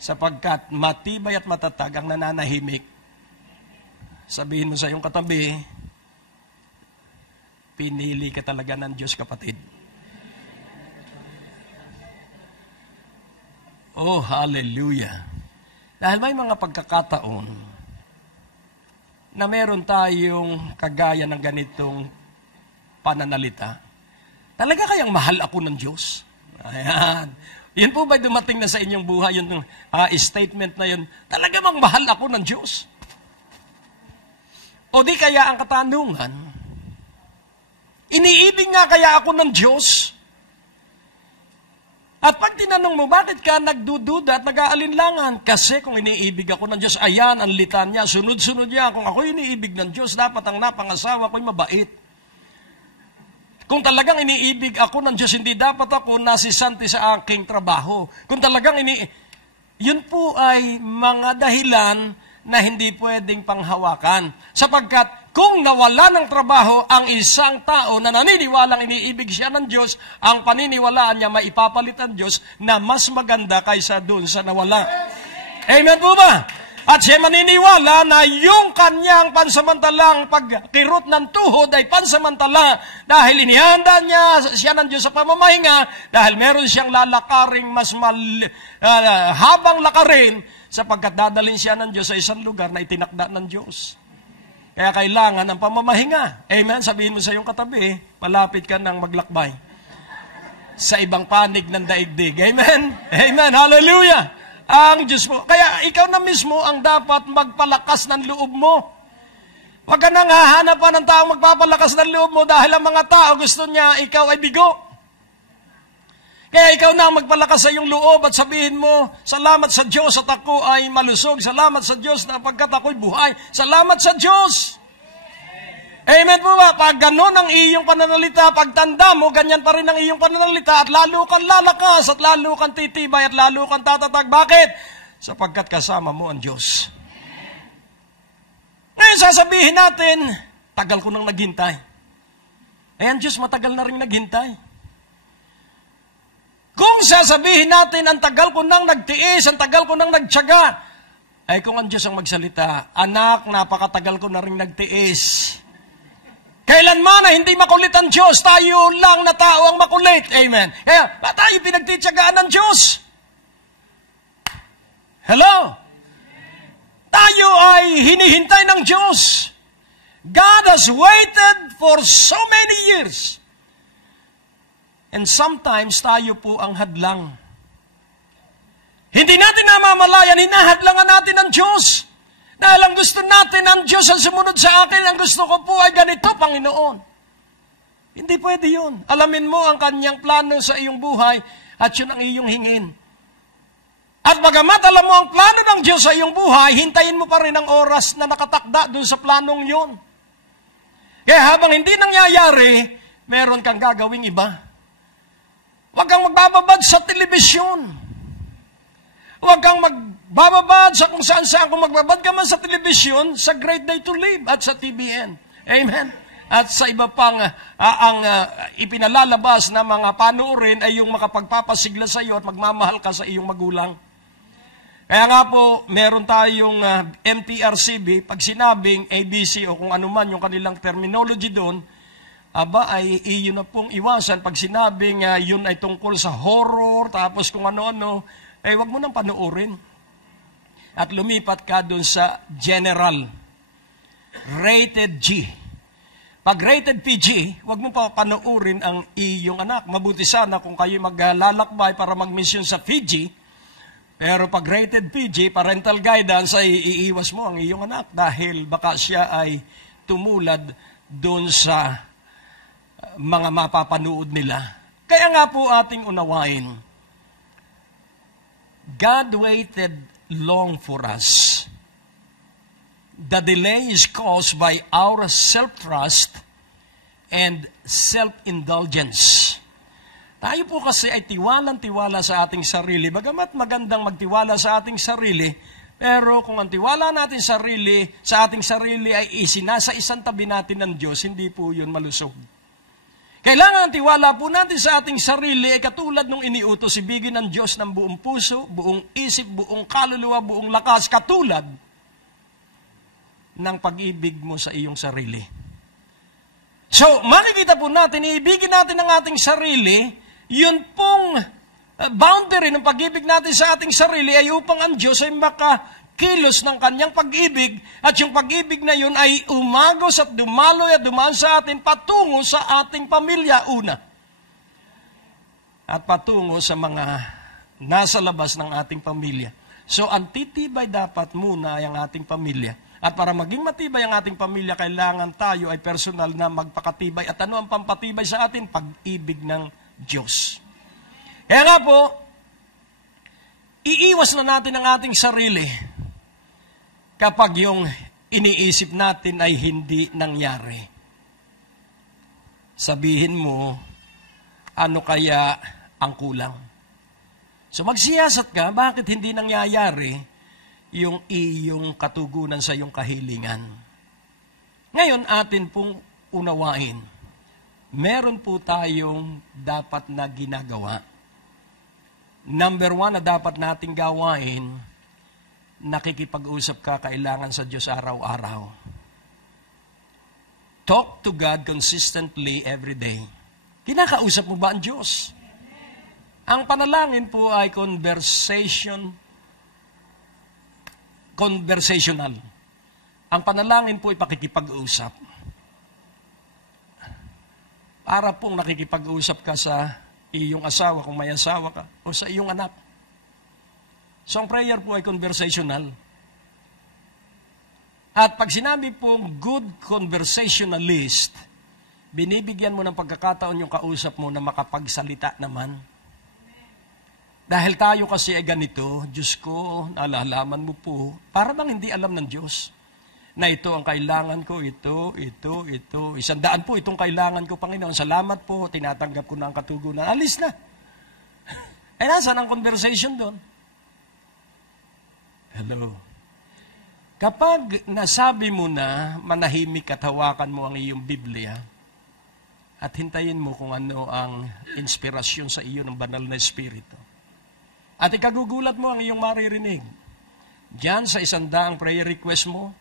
Sapagkat matibay at matatag ang nananahimik. Sabihin mo sa iyong katabi, pinili ka talaga ng Diyos, kapatid. Oh, hallelujah. Dahil may mga pagkakataon na meron tayong kagaya ng ganitong pananalita. Talaga kayang mahal ako ng Diyos? Ayan. Yan po ba dumating na sa inyong buhay, yung statement na yun, talaga bang mahal ako ng Diyos? O di kaya ang katanungan, iniibig nga kaya ako ng Diyos? At pag tinanong mo, bakit ka nagdududa at nag-aalinlangan? Kasi kung iniibig ako ng Diyos, ayan ang litanya, sunod-sunod niya. Kung ako iniibig ng Diyos, dapat ang napangasawa ko'y mabait. Kung talagang iniibig ako ng Diyos, hindi dapat ako nasisanti sa aking trabaho. Kung talagang yun po ay mga dahilan na hindi pwedeng panghawakan. Sapagkat kung nawala ng trabaho ang isang tao na naniniwalang iniibig siya ng Diyos, ang paniniwalaan niya maipapalit ng Diyos na mas maganda kaysa dun sa nawala. Amen po ba? At siya maniniwala na yung kanyang pansamantalang pagkirot ng tuhod ay pansamantala dahil inihanda niya siya ng Diyos sa pamamahinga dahil meron siyang lalakaring mas habang lakarin sapagkat dadalhin siya ng Diyos sa isang lugar na itinakda ng Diyos. Kaya kailangan ng pamamahinga. Amen? Sabihin mo sa iyong katabi, malapit ka nang maglakbay sa ibang panig ng daigdig. Amen? Amen. Hallelujah. Ang Diyos mo. Kaya ikaw na mismo ang dapat magpalakas ng loob mo. Huwag ka nang hahanap pa ng taong magpapalakas ng loob mo dahil ang mga tao gusto niya ikaw ay bigo. Kaya ikaw na ang magpalakas sa iyong loob at sabihin mo, salamat sa Diyos at ako ay malusog. Salamat sa Diyos na pagkat ako'y buhay. Salamat sa Diyos. Amen po ba? Pag ganon ang iyong pananalita, pagtanda mo, ganyan pa rin ang iyong pananalita at lalo kang lalakas at lalo kang titibay at lalo kang tatatag. Bakit? Sapagkat kasama mo ang Diyos. Ngayon sasabihin natin, tagal ko nang naghintay. Ang Diyos matagal na rin naghintay. Kung sasabihin natin, ang tagal ko nang nagtiis, ang tagal ko nang nagtiyaga, ay kung ang Diyos ang magsalita, anak, napakatagal ko na rin nagtiis. Kailanman na hindi makulit ang Diyos, tayo lang na tao ang makulit. Amen. Kaya, ba tayo pinagtitiyagaan ng Diyos? Hello? Tayo ay hinihintay ng Diyos. God has waited for so many years. And sometimes tayo po ang hadlang. Hindi natin namamalayan, hinahadlangan natin ang Diyos. Dahil ang gusto natin, ang Diyos ang sumunod sa akin, ang gusto ko po ay ganito, Panginoon. Hindi pwede yun. Alamin mo ang kanyang plano sa iyong buhay at yun ang iyong hingin. At bagamat alam mo ang plano ng Diyos sa iyong buhay, hintayin mo pa rin ang oras na nakatakda dun sa planong yun. Kaya habang hindi nangyayari, meron kang gagawing iba. Huwag kang magbababad sa telebisyon. Huwag kang magbababad sa kung saan-saan. Kung magbabad ka man sa telebisyon, sa Great Day to Live at sa TBN. Amen? At sa iba pang ipinalalabas na mga panuorin ay yung makapagpapasigla sa iyo at magmamahal ka sa iyong magulang. Kaya nga po, meron tayong MTRCB, pag sinabing ABC o kung ano man yung kanilang terminology doon, aba ay iyon na pong iwasan. Pag sinabing yun ay tungkol sa horror, tapos kung ano-ano, eh wag mo nang panoorin. At lumipat ka dun sa general. Rated G. Pag rated PG, wag mo pa panoorin ang iyong anak. Mabuti sana kung kayo maglalakbay para mag-mission sa Fiji, pero pag rated PG, parental guidance, ay iiwas mo ang iyong anak dahil baka siya ay tumulad dun sa mga mapapanood nila. Kaya nga po ating unawain, God waited long for us. The delay is caused by our self-trust and self-indulgence. Tayo po kasi ay tiwalang-tiwala sa ating sarili. Bagamat magandang magtiwala sa ating sarili, pero kung ang tiwala natin sa ating sarili ay isinasa isang tabi natin ng Diyos, hindi po yun malusog. Kailangan ang tiwala po natin sa ating sarili ay katulad nung iniutos, ibigin ng Diyos ng buong puso, buong isip, buong kaluluwa, buong lakas, katulad ng pag-ibig mo sa iyong sarili. So, makikita po natin, iibigin natin ang ating sarili, yun pong boundary ng pag-ibig natin sa ating sarili ay upang ang Diyos ay makakilos ng kanyang pag-ibig at yung pag-ibig na yun ay umagos at dumaloy at dumaan sa atin patungo sa ating pamilya una. At patungo sa mga nasa labas ng ating pamilya. So, ang titibay dapat muna ay ang ating pamilya. At para maging matibay ang ating pamilya, kailangan tayo ay personal na magpakatibay. At ano ang pampatibay sa atin? Pag-ibig ng Diyos. Kaya nga po, iiwas na natin ang ating sarili kapag yung iniisip natin ay hindi nangyari. Sabihin mo, ano kaya ang kulang? So magsiyasat ka, bakit hindi nangyayari yung iyong katugunan sa iyong kahilingan? Ngayon, atin pong unawain. Meron po tayong dapat na ginagawa. Number 1 na dapat nating gawain, nakikipag-usap ka kailangan sa Diyos araw-araw. Talk to God consistently every day. Kinakausap mo ba ang Diyos? Ang panalangin po ay conversational. Ang panalangin po ay pakikipag-usap. Para pong nakikipag-usap ka sa iyong asawa, kung may asawa ka, o sa iyong anak. So, ang prayer po ay conversational. At pag sinabi pong good conversationalist, binibigyan mo ng pagkakataon yung kausap mo na makapagsalita naman. Dahil tayo kasi ay ganito, Diyos ko, nalalaman mo po, para bang hindi alam ng Diyos na ito ang kailangan ko, ito. 100 po itong kailangan ko, Panginoon. Salamat po, tinatanggap ko na ang katugunan. Alis na. Eh, nasan ang conversation doon? Hello. Kapag nasabi mo na, manahimik at hawakan mo ang iyong Biblia, at hintayin mo kung ano ang inspirasyon sa iyo ng banal na Espiritu. At ikagugulat mo ang iyong maririnig. Diyan sa 100 prayer request mo,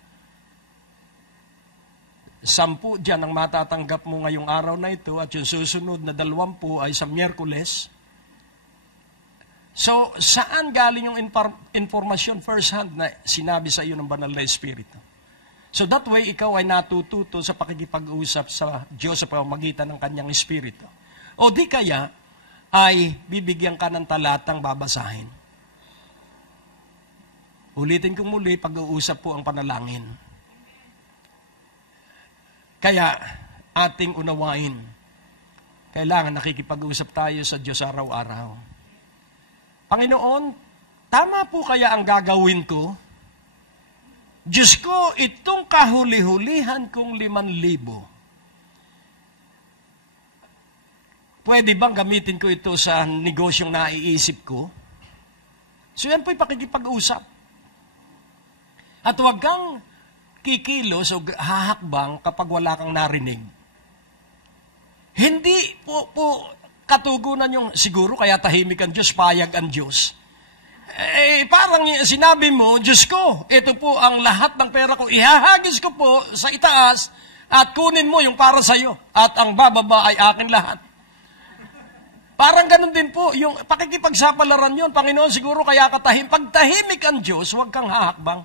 10 diyan ang matatanggap mo ngayong araw na ito at yung susunod na 20 ay sa Miyerkules. So, saan galing yung informasyon first hand na sinabi sa iyo ng banal na Espiritu? So that way, ikaw ay natututo sa pakikipag-usap sa Diyos sa pamamagitan ng kanyang Espiritu. O di kaya, ay bibigyan ka ng talatang babasahin. Ulitin ko muli, pag-uusap po ang panalangin. Kaya, ating unawain, kailangan nakikipag-usap tayo sa Diyos araw-araw. Panginoon, tama po kaya ang gagawin ko? Diyos ko, itong kahuli-hulihan kong 5,000, pwede bang gamitin ko ito sa negosyong naiisip ko? So yan po'y pakikipag-usap. At huwag kang kikilos o hahakbang kapag wala kang narinig. Hindi po katugunan yung siguro kaya tahimik ang Diyos, payag ang Diyos. Parang sinabi mo, Diyos ko, ito po ang lahat ng pera ko, ihahagis ko po sa itaas at kunin mo yung para sa'yo at ang bababa ay akin lahat. Parang ganun din po, yung pakikipagsapalaran yun, Panginoon, siguro kaya pagtahimik ang Diyos, huwag kang hahakbang.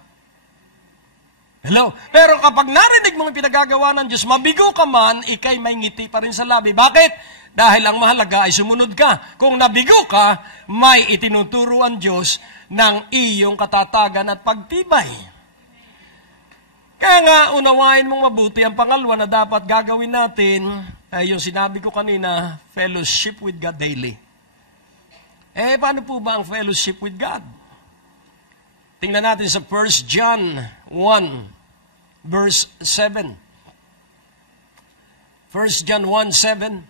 Hello? Pero kapag narinig mong pinagagawa ng Diyos, mabigo ka man, ikay may ngiti pa rin sa labi. Bakit? Dahil ang mahalaga ay sumunod ka. Kung nabigo ka, may itinuturo ang Diyos ng iyong katatagan at pagtibay. Kaya nga, unawain mong mabuti ang pangalawa na dapat gagawin natin, ay yung sinabi ko kanina, fellowship with God daily. Paano po ba ang fellowship with God? Tingnan natin sa 1 John 1, verse 7. 1 John 1:7.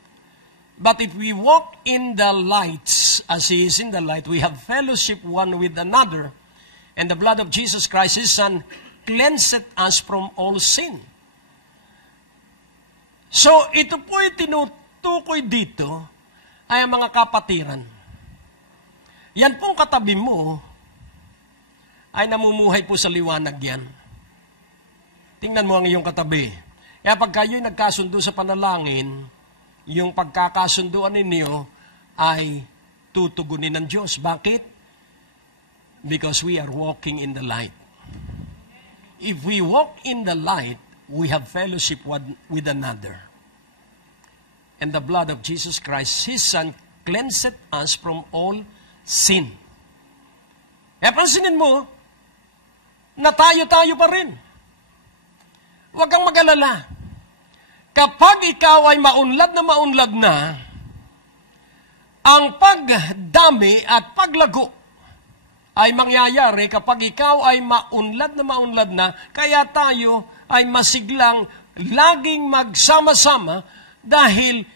But if we walk in the light, as He is in the light, we have fellowship one with another, and the blood of Jesus Christ, His Son, cleanseth us from all sin. So, ito po'y tinutukoy dito ay ang mga kapatiran. Yan pong katabi mo ay namumuhay po sa liwanag yan. Tingnan mo ang iyong katabi. Kaya pag kayo'y nagkasundo sa panalangin, yung pagkakasunduan ninyo ay tutugunin ng Diyos. Bakit? Because we are walking in the light. If we walk in the light, we have fellowship with another. And the blood of Jesus Christ, His Son, cleanseth us from all sin. Kaya pansinin mo, na tayo-tayo pa rin. Huwag kang mag-alala. Kapag ikaw ay maunlad na, ang pagdami at paglago ay mangyayari kapag ikaw ay maunlad na, kaya tayo ay masiglang laging magsama-sama dahil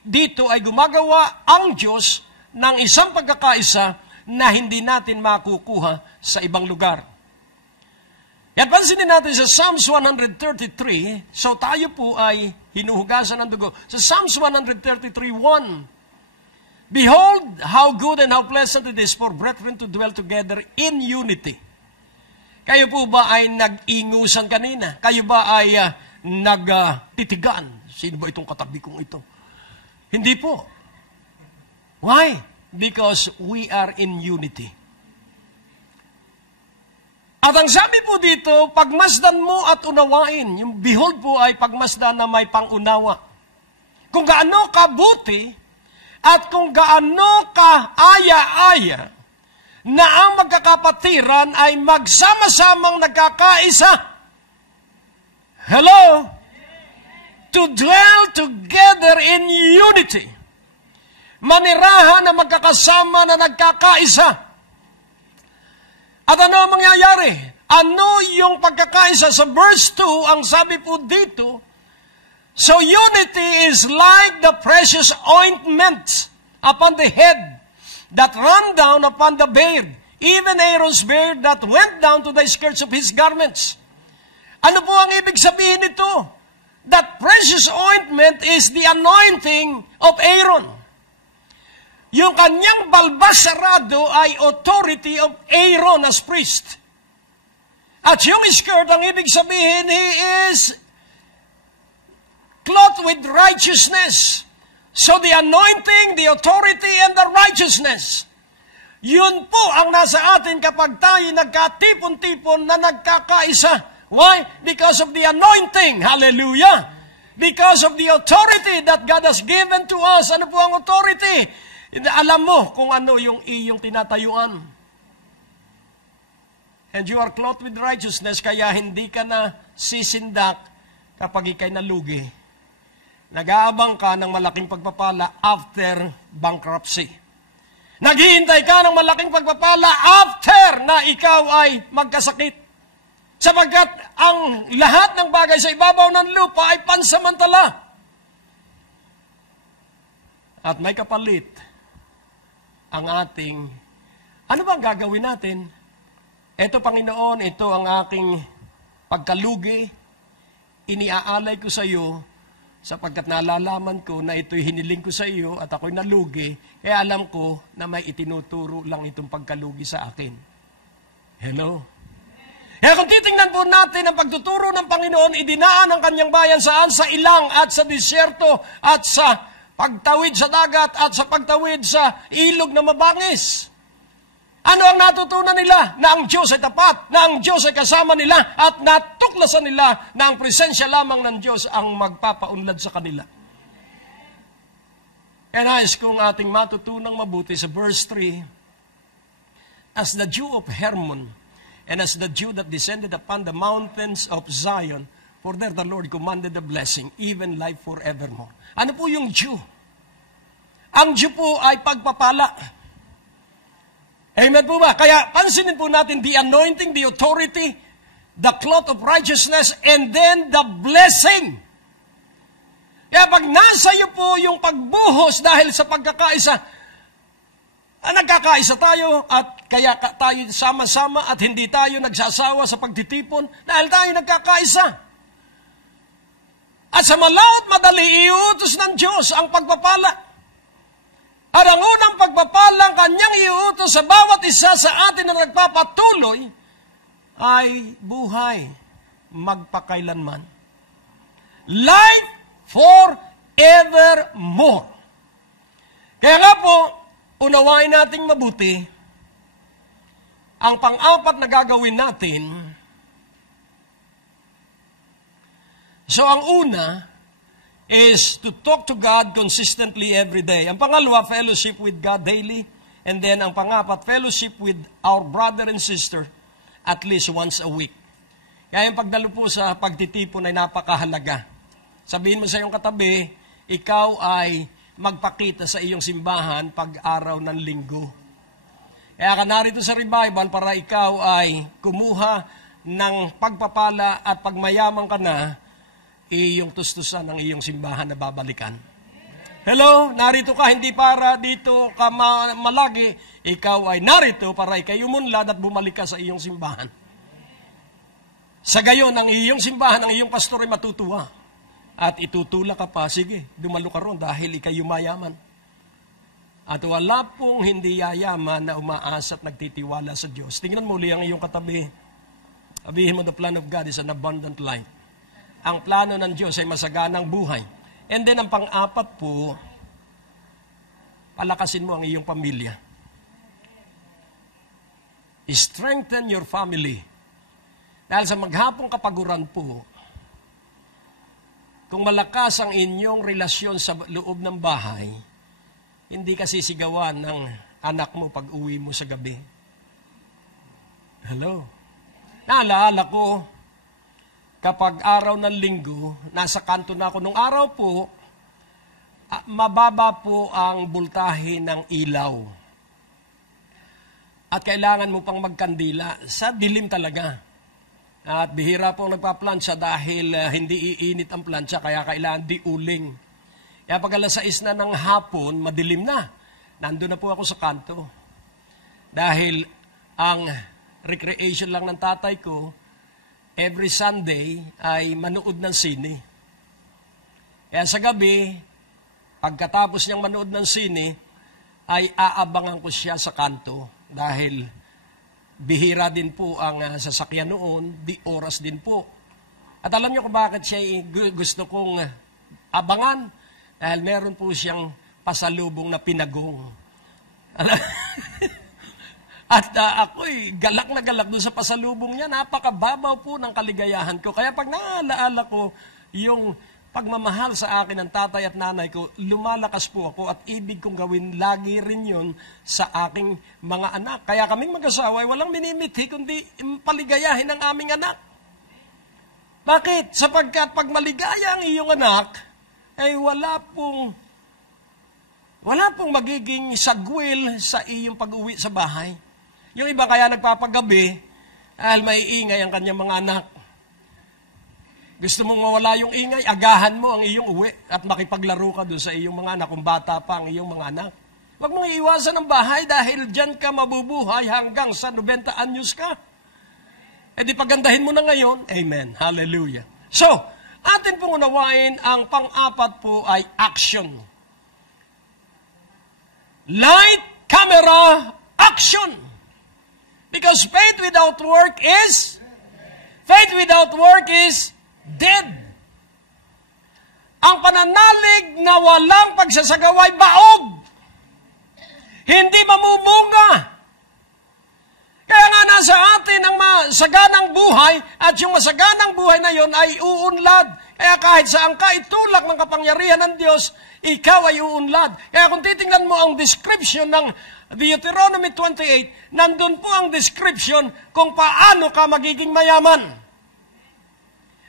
dito ay gumagawa ang Diyos ng isang pagkakaisa na hindi natin makukuha sa ibang lugar. Yan, pansinin natin sa Psalms 133, so tayo po ay hinuhugasan ng dugo. Sa Psalms 133:1, Behold, how good and how pleasant it is for brethren to dwell together in unity. Kayo po ba ay nag-ingusan kanina? Kayo ba ay nagtitigan? Sino ba itong katabi kong ito? Hindi po. Why? Because we are in unity. At ang sabi po dito, pagmasdan mo at unawain. Yung behold po ay pagmasdan na may pangunawa. Kung gaano kabuti at kung gaano ka-aya-aya na ang magkakapatiran ay magsama-samang nagkakaisa Hello? To dwell together in unity. Manirahan na magkakasama na nagkakaisa. At ano ang mangyayari? Ano yung pagkakaisa? Sa verse 2, ang sabi po dito, so unity is like the precious ointment upon the head that ran down upon the beard, even Aaron's beard that went down to the skirts of his garments. Ano po ang ibig sabihin nito? That precious ointment is the anointing of Aaron. Yung kanyang balbas sarado ay authority of Aaron as priest. At yung skirt, ang ibig sabihin, he is clothed with righteousness. So the anointing, the authority, and the righteousness, yun po ang nasa atin kapag tayo nagkatipon-tipon na nagkakaisa. Why? Because of the anointing. Hallelujah! Because of the authority that God has given to us. Ano po ang authority? Alam mo kung ano yung iyong tinatayuan. And you are clothed with righteousness, kaya hindi ka na sisindak kapag ikay nalugi. Nag-aabang ka ng malaking pagpapala after bankruptcy. Naghihintay ka ng malaking pagpapala after na ikaw ay magkasakit. Sapagkat ang lahat ng bagay sa ibabaw ng lupa ay pansamantala. At may kapalit ang ating, ano bang gagawin natin? Ito, Panginoon, ito ang aking pagkalugi, iniaalay ko sa iyo, sapagkat nalalaman ko na ito'y hiniling ko sa iyo at ako'y nalugi, kaya alam ko na may itinuturo lang itong pagkalugi sa akin. Hello? Kaya kung titingnan po natin ang pagtuturo ng Panginoon, idinaan ang kanyang bayan saan? Sa ilang at sa disyerto at sa pagtawid sa dagat at sa pagtawid sa ilog na mabangis. Ano ang natutunan nila? Na ang Diyos ay tapat, na ang Diyos ay kasama nila, at natuklasan nila na ang presensya lamang ng Diyos ang magpapaunlad sa kanila. And nais kong ating matutunang mabuti sa verse 3, as the dew of Hermon, and as the dew that descended upon the mountains of Zion, for there the Lord commanded the blessing, even life forevermore. Ano po yung dew? Ang dew po ay pagpapala. Amen po ba? Kaya pansinin po natin the anointing, the authority, the cloth of righteousness, and then the blessing. Kaya pag nasa iyo po yung pagbuhos dahil sa pagkakaisa, nagkakaisa tayo at kaya tayo sama-sama at hindi tayo nagsasawa sa pagtitipon dahil tayo nagkakaisa. At sa malaot madali, iutos ng Diyos ang pagpapala. At ang unang pagpapala, kanyang iutos sa bawat isa sa atin na nagpapatuloy, ay buhay magpakailanman. Life forevermore. Kaya nga po, unawain nating mabuti, ang pang-apat na gagawin natin. So, ang una is to talk to God consistently every day. Ang pangalawa, fellowship with God daily. And then, ang pangapat, fellowship with our brother and sister at least once a week. Kaya yung pagdalo po sa pagtitipon ay napakahalaga. Sabihin mo sa iyong katabi, ikaw ay magpakita sa iyong simbahan pag-araw ng linggo. Kaya ka narito sa revival para ikaw ay kumuha ng pagpapala at pagmayaman ka na, iyong tustusan ng iyong simbahan na babalikan. Hello? Narito ka hindi para dito ka malagi. Ikaw ay narito para ikay umunlad at bumalik ka sa iyong simbahan. Sa gayon, ang iyong simbahan, ang iyong pastor ay matutuwa. At itutulak ka pa, sige, dumalo ka ron dahil ikay yumayaman. At wala pong hindi yayaman na umaasa at nagtitiwala sa Diyos. Tingnan mo ulit ang iyong katabi. Sabihin mo, the plan of God is an abundant life. Ang plano ng Diyos ay masaganang buhay. And then ang pang-apat po, palakasin mo ang iyong pamilya. Strengthen your family. Dahil sa maghapong kapaguran po, kung malakas ang inyong relasyon sa loob ng bahay, hindi ka sisigawan ng anak mo pag uwi mo sa gabi. Hello? Naalaala ko, kapag araw ng linggo, nasa kanto na ako. Nung araw po, mababa po ang bultahe ng ilaw. At kailangan mo pang magkandila sa dilim talaga. At bihira po nagpaplansya dahil hindi iinit ang plansya, kaya kailangan diuling. Kaya pag alas 6 na ng hapon, madilim na. Nandun na po ako sa kanto. Dahil ang recreation lang ng tatay ko, every Sunday ay manood ng sine. Kaya sa gabi, pagkatapos niyang manood ng sine, ay aabangan ko siya sa kanto. Dahil bihira din po ang sasakyan noon, di oras din po. At alam niyo kung bakit siya gusto kong abangan? Dahil meron po siyang pasalubong na pinagong. At ako'y galak na galak doon sa pasalubong niya. Napakababaw po ng kaligayahan ko. Kaya pag naalaala ko yung pagmamahal sa akin ng tatay at nanay ko, lumalakas po ako at ibig kong gawin lagi rin yun sa aking mga anak. Kaya kaming mag-asawa ay walang minimithi kundi paligayahin ang aming anak. Bakit? Sapagkat pag maligaya ang iyong anak, ay wala pong magiging sagwil sa iyong pag-uwi sa bahay. Yung iba kaya nagpapagabi dahil maiingay ang kanyang mga anak. Gusto mong mawala yung ingay, agahan mo ang iyong uwi at makipaglaro ka doon sa iyong mga anak kung bata pa ang iyong mga anak. Huwag mong iiwasan ang bahay dahil dyan ka mabubuhay hanggang sa 90 anyos ka. E di pagandahin mo na ngayon. Amen. Hallelujah. So, atin pong unawain ang pang-apat po ay action. Light, camera, action. Because faith without work is dead. Ang pananalig na walang pagsasagaway baog. Hindi mamumunga. Kaya nga nasa atin ang masaganang buhay at yung masaganang buhay na yon ay uunlad. Kaya kahit saan ka itulak ng kapangyarihan ng Diyos, ikaw ay uunlad. Kaya kung titingnan mo ang description ng Deuteronomy 28, nandun po ang description kung paano ka magiging mayaman.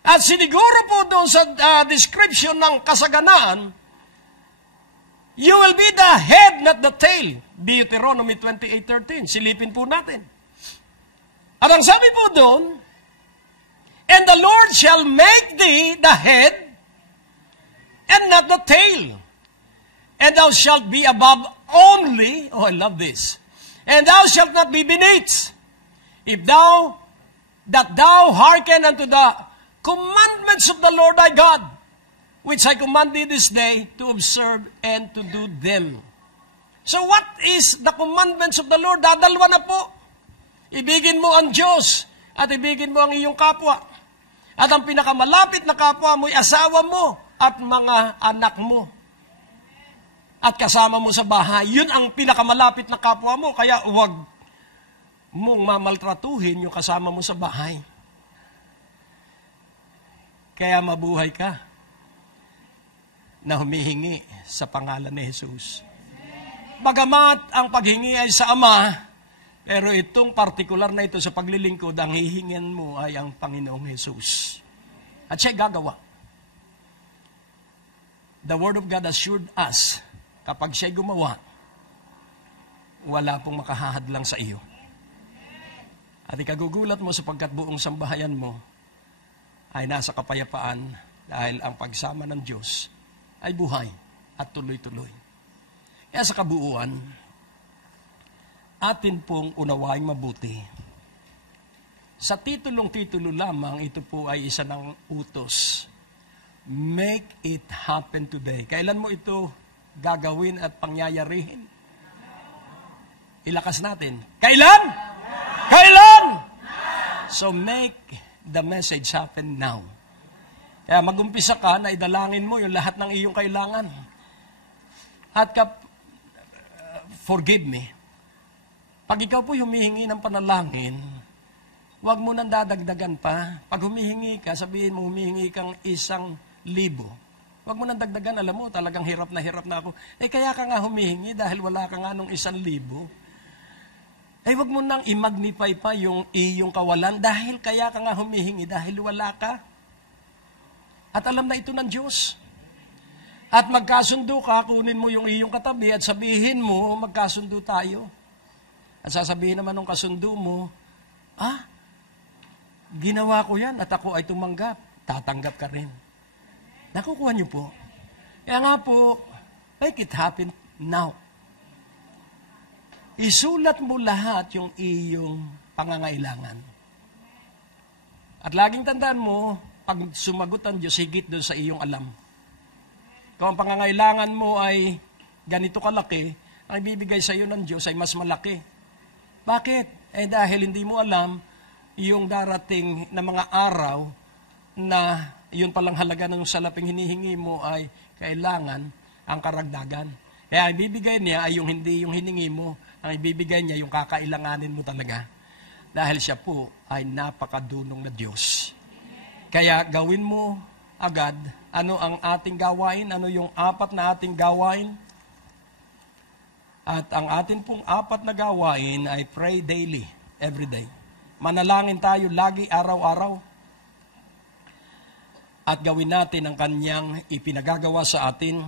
At siniguro po doon sa description ng kasaganaan, you will be the head, not the tail. Deuteronomy 28:13. Silipin po natin. At ang sabi po doon, and the Lord shall make thee the head and not the tail. And thou shalt be above only, oh I love this, and thou shalt not be beneath. If thou hearken unto the commandments of the Lord thy God, which I command thee this day to observe and to do them. So what is the commandments of the Lord? Dadalwa na po. Ibigin mo ang Diyos at ibigin mo ang iyong kapwa. At ang pinakamalapit na kapwa mo ay asawa mo at mga anak mo. At kasama mo sa bahay. Yun ang pinakamalapit na kapwa mo. Kaya huwag mong mamaltratuhin yung kasama mo sa bahay. Kaya mabuhay ka na humihingi sa pangalan ni Jesus. Bagamat ang paghingi ay sa Ama, pero itong partikular na ito sa paglilingkod, ang hihingin mo ay ang Panginoong Jesus. At siya gagawa. The Word of God assured us, kapag siya'y gumawa, wala pong makahahadlang sa iyo. At ikagugulat mo sapagkat buong sambahayan mo ay nasa kapayapaan dahil ang pagsama ng Diyos ay buhay at tuloy-tuloy. Kaya sa kabuuan, atin pong unawaing mabuti. Sa titulong-titulo lamang, ito po ay isa ng utos. Make it happen today. Kailan mo ito gagawin at pangyayarihin? Ilakas natin. Kailan? Kailan? So make the message happen now. Kaya mag-umpisa ka na idalangin mo yung lahat ng iyong kailangan. At forgive me. Pag ikaw po humihingi ng panalangin, huwag mo nang dadagdagan pa. Pag humihingi ka, sabihin mo humihingi kang 1,000. Huwag mo nang dagdagan, alam mo, talagang hirap na ako. Kaya ka nga humihingi dahil wala ka nga nung 1,000. Huwag mo nang i-magnify pa yung iyong kawalan dahil kaya ka nga humihingi dahil wala ka. At alam na ito ng Diyos. At magkasundo ka, kunin mo yung iyong katabi at sabihin mo, magkasundo tayo. At sasabihin naman ng kasundo mo, ginawa ko yan at ako ay tumanggap. Tatanggap ka rin. Nakukuha niyo po. Kaya nga po, make it happen now. Isulat mo lahat yung iyong pangangailangan. At laging tandaan mo, pag sumagot ang Diyos, higit doon sa iyong alam. Kung ang pangangailangan mo ay ganito kalaki, ang ibibigay sa iyo ng Diyos ay mas malaki. Bakit? Dahil hindi mo alam yung darating na mga araw na yun palang halaga ng salaping hinihingi mo ay kailangan ang karagdagan. Kaya ang ibibigay niya ay yung hindi yung hiningi mo, ang ibibigay niya yung kakailanganin mo talaga. Dahil siya po ay napakadunong na Diyos. Kaya gawin mo agad ano ang ating gawain, ano yung 4 na ating gawain. At ang atin pong 4 na gawain ay pray daily, every day. Manalangin tayo lagi, araw-araw. At gawin natin ang kanyang ipinagagawa sa atin.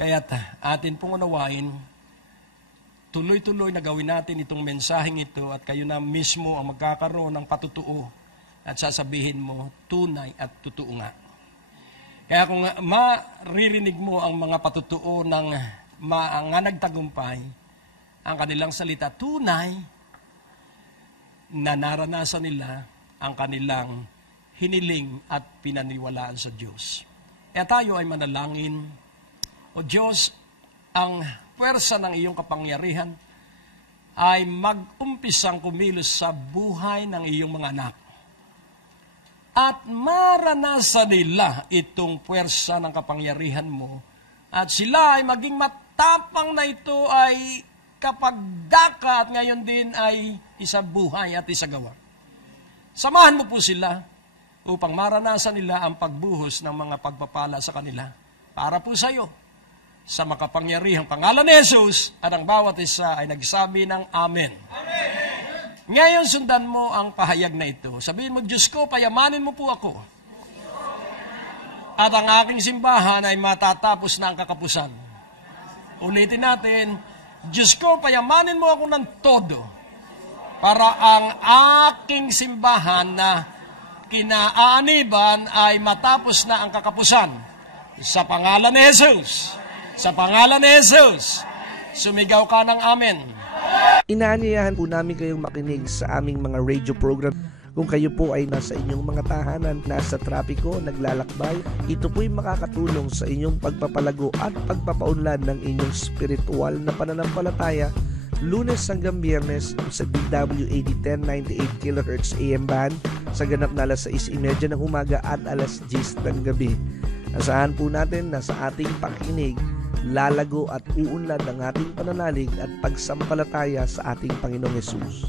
Kaya't atin pong unawain, tuloy-tuloy na gawin natin itong mensaheng ito at kayo na mismo ang magkakaroon ng patutuo at sasabihin mo, tunay at totoo nga. Kaya kung maririnig mo ang mga patutuo ng mga nagtagumpay, ang kanilang salita, tunay na naranasan nila ang kanilang hiniling at pinaniwalaan sa Diyos. Kaya tayo ay manalangin, O Diyos, ang puwersa ng iyong kapangyarihan ay mag-umpisang kumilos sa buhay ng iyong mga anak. At maranasan nila itong puwersa ng kapangyarihan mo at sila ay maging matapang na ito ay kapagdaka at ngayon din ay isabuhay at isagawa. Samahan mo po sila upang maranasan nila ang pagbuhos ng mga pagpapala sa kanila. Para po sa iyo, sa makapangyarihang pangalan ni Jesus, at ang bawat isa ay nagsabi ng Amen. Amen. Ngayon, sundan mo ang pahayag na ito. Sabihin mo, Diyos ko, payamanin mo po ako. At ang aking simbahan ay matatapos na ang kakapusan. Ulitin natin, Diyos ko, payamanin mo ako ng todo para ang aking simbahan na kinaaaniban ay matapos na ang kakapusan. Sa pangalan ni Jesus. Sa pangalan ni Jesus. Sumigaw ka ng Amen. Inaanyayahan po namin kayong makinig sa aming mga radio program. Kung kayo po ay nasa inyong mga tahanan, nasa trapiko, naglalakbay, ito po'y makakatulong sa inyong pagpapalago at pagpapaunlad ng inyong spiritual na pananampalataya. Lunes hanggang Biyernes sa DWAD 1098 kHz AM band sa ganap na alas 6:30 ng umaga at alas 10 ng gabi. Asahan po natin na sa ating pakinig, lalago at uunlad ang ating pananalig at pagsampalataya sa ating Panginoong Hesus.